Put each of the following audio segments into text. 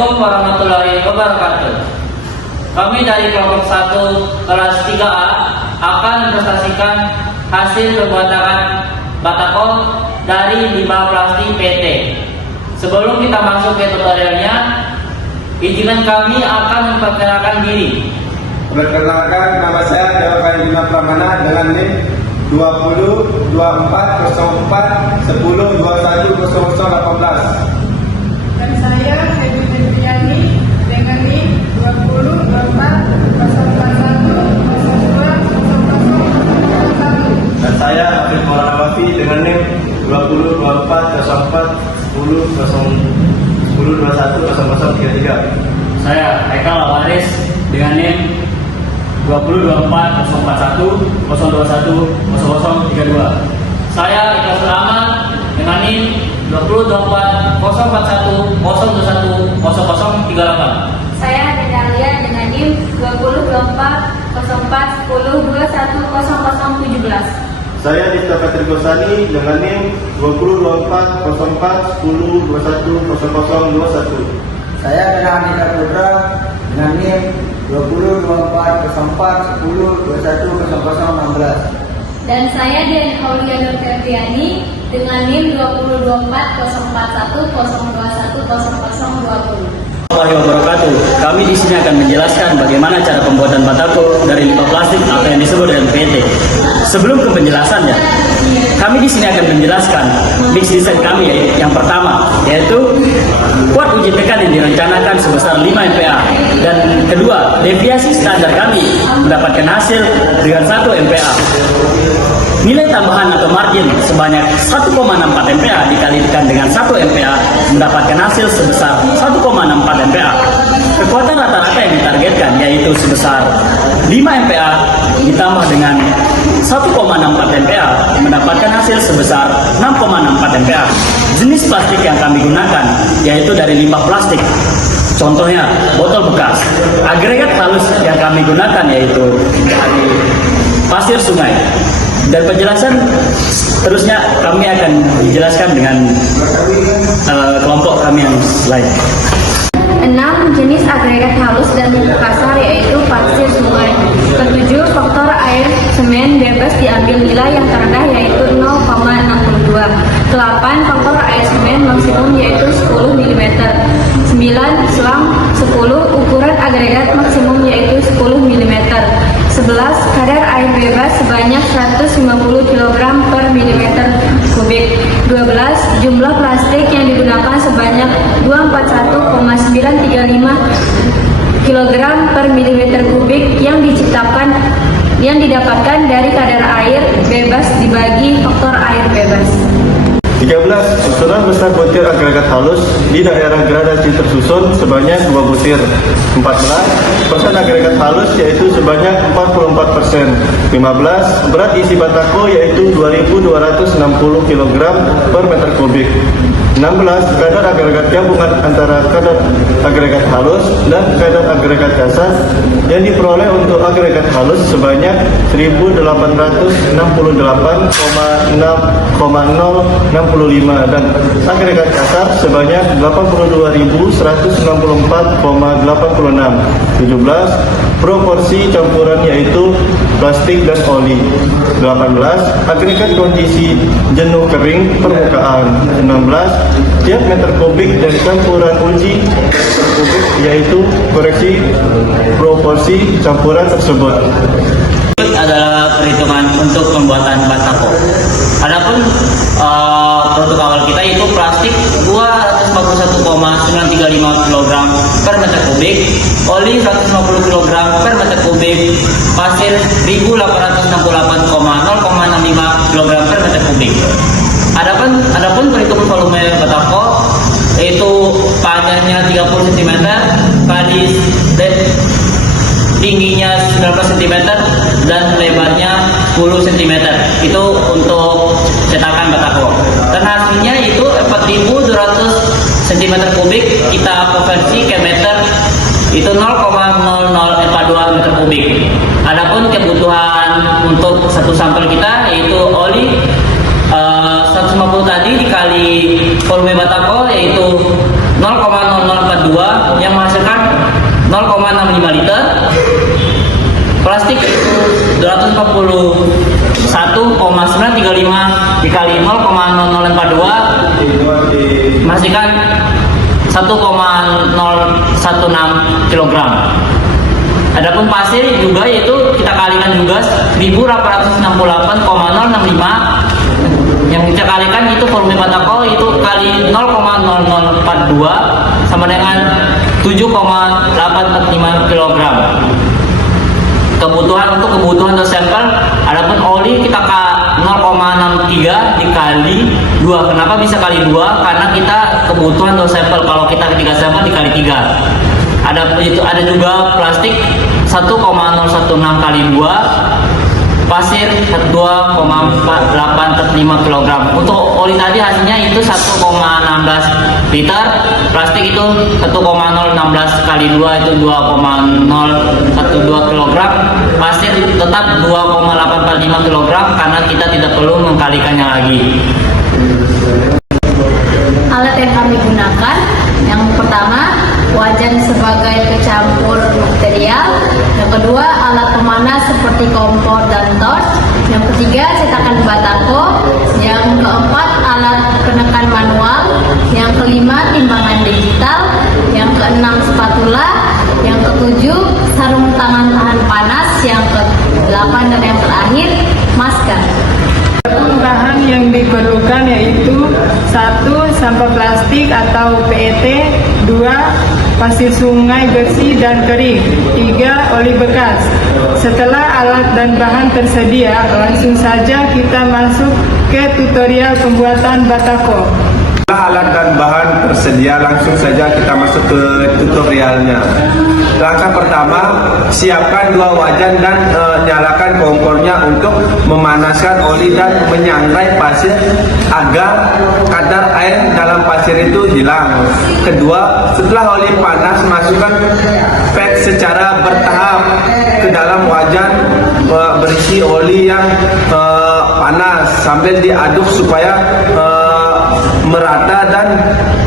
Assalamualaikum warahmatullahi wabarakatuh. Kami dari kelompok 1 kelas 3A akan mempresentasikan hasil pembuatan batako dari limbah plastik PT. Sebelum kita masuk ke tutorialnya, izinkan kami akan memperkenalkan diri. Perkenalkan, nama saya Dewa Kayudina Pramana dengan NIM 20240410210018. Dan saya Hebi Febriani dengan NIM 20240410210001. Dan saya Afif Maulana Wafi dengan NIM 20240410210033. Saya Eka Lawaris dengan NIM 20240410210032. Saya Ika Selamat dengan NIM 2024010210210038. Saya Dedalia dengan NIM 20240410210017. Saya Dista Patri Gosani dengan NIM 20240410210021. Saya Renal Dita Putra dengan NIM 20240410210016. Dan saya Dian Aulia Nur Febriani dengan NIM 20240110210020. Warahmatullahi wabarakatuh. Kami di sini akan menjelaskan bagaimana cara pembuatan batako dari limbah plastik atau yang disebut dengan PT. Sebelum ke penjelasannya, kami di sini akan menjelaskan mix design kami yang pertama, yaitu kuat uji tekan yang direncanakan sebesar 5 MPa, dan kedua, deviasi standar kami mendapatkan hasil dengan 1 MPa. Nilai tambahan atau margin sebanyak 1,64 MPa dikalikan dengan 1 MPa mendapatkan hasil sebesar 1,64 MPa. Kekuatan rata-rata yang ditargetkan yaitu sebesar 5 MPa ditambah dengan 1,64 MPa mendapatkan hasil sebesar 6,64 MPa. Jenis plastik yang kami gunakan yaitu dari limbah plastik. Contohnya botol bekas. Agregat halus yang kami gunakan yaitu dari pasir sungai. Dan penjelasan terusnya kami akan dijelaskan dengan kelompok kami yang lain. 6. Jenis agregat halus dan kasar yaitu pasir sungai. 7. Faktor air semen bebas diambil nilai yang terendah yaitu 0,62. 8. Faktor air semen maksimum yaitu 10 mm. 9. Selang 10. Ukuran agregat maksimum yaitu 10 mm. 11. Kadar air bebas sebanyak 150 kg per mm kubik. 12. Jumlah plastik yang digunakan sebanyak 241,935 kg per mm kubik yang didapatkan dari kadar air bebas dibagi faktor air bebas. 13. Susunan besar butir agregat halus di daerah gradasi tersusun sebanyak 2 butir. 14. Persen agregat halus yaitu sebanyak 44%. 15. Berat isi batako yaitu 2.260 kg per meter kubik. 16. Kadar agregat gabungan antara kadar agregat halus dan kadar agregat kasar yang diperoleh untuk agregat halus sebanyak 1.868,065 dan agregat kasar sebanyak 82.164,86. 17. Proporsi campuran yaitu plastik dan oli. 18. Agregat kondisi jenuh kering permukaan. 16. Tiap meter kubik dari campuran uji meter kubik yaitu koreksi proporsi campuran tersebut. Ini adalah perhitungan untuk pembuatan batako. Adapun produk awal kita itu plastik 241,935 kg per meter kubik, oli 150 kg per meter kubik, pasir 1.868,065 kg per meter kubik. Adapun perhitungan volume batako yaitu panjangnya 30 cm, kadis tingginya 19 cm dan lebarnya 10 cm. Itu untuk cetakan batako. Dan hasilnya itu 4.200 cm kubik kita konversi ke meter itu 0,0042 meter kubik. Adapun kebutuhan untuk satu sampel kita yaitu oli 150 tadi dikali volume batako yaitu 0,0042 0,65 liter. Plastik itu 241,935 dikali 0,0042 menghasilkan 1,016 kg. Adapun pasir juga yaitu kita kalikan juga 1868,065 yang kita kalikan itu volume batako itu kali 0,0042 sama dengan 7,845 kg. Kebutuhan untuk sampel, adapun oli kita 0,63 dikali 2. Kenapa bisa kali 2? Karena kita kebutuhan untuk sampel, kalau kita 3 sampel dikali 3. Ada juga plastik 1,016 kali 2, pasir 2,4845 kg. Untuk oli tadi hasilnya itu 1,16 liter, plastik itu 1,016 kali 2 itu 2,012 kg, pasir tetap 2,845 kg karena kita tidak perlu mengkalikannya lagi. Alat yang kami gunakan, yang pertama wajan sebagai pecampur material, yang kedua alat pemanas seperti kompor dan torch, yang ketiga cetakan batako, yang keempat alat penekan manual, yang kelima timbangan digital, yang keenam spatula, yang ketujuh sarung tangan tahan panas, yang kedelapan dan yang terakhir masker. Bahan yang diperlukan yaitu 1. Sampah plastik atau PET, 2. Pasir sungai bersih dan kering, 3. Oli bekas. Setelah alat dan bahan tersedia, langsung saja kita masuk ke tutorial pembuatan batako. Setelah alat dan bahan tersedia, langsung saja kita masuk ke tutorialnya. Langkah pertama, siapkan 2 wajan dan nyalakan kompornya untuk memanaskan oli dan menyangrai pasir agar kadar air dalam pasir itu hilang. Kedua, setelah oli panas, masukkan pet secara bertahap ke dalam wajan berisi oli yang panas sambil diaduk supaya merata dan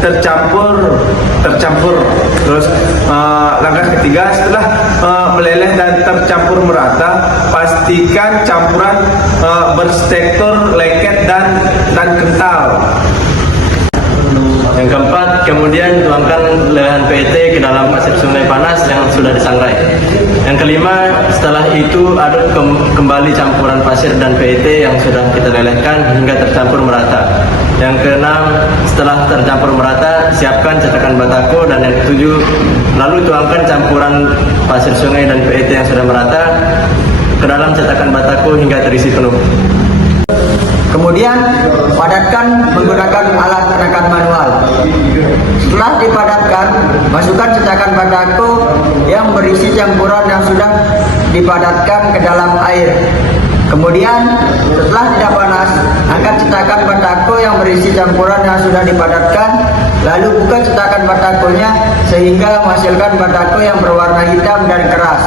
tercampur. Terus langkah ketiga, setelah meleleh dan tercampur merata, pastikan campuran bertekstur lengket dan kental. Yang keempat, kemudian tuangkan lelehan PET ke dalam pasir sungai panas yang sudah disangrai. Yang kelima, setelah itu aduk kembali campuran pasir dan PET yang sudah kita lelehkan hingga tercampur merata. Yang keenam, setelah tercampur merata, siapkan cetakan batako, dan yang ketujuh, lalu tuangkan campuran pasir sungai dan PET yang sudah merata ke dalam cetakan batako hingga terisi penuh. Kemudian padatkan menggunakan alat penekan manual. Setelah dipadatkan, masukkan cetakan batako yang berisi campuran yang sudah dipadatkan ke dalam air. Kemudian setelah tidak panas, angkat cetakan batako yang berisi campuran yang sudah dipadatkan, lalu buka cetakan batakonya sehingga menghasilkan batako yang berwarna hitam dan keras.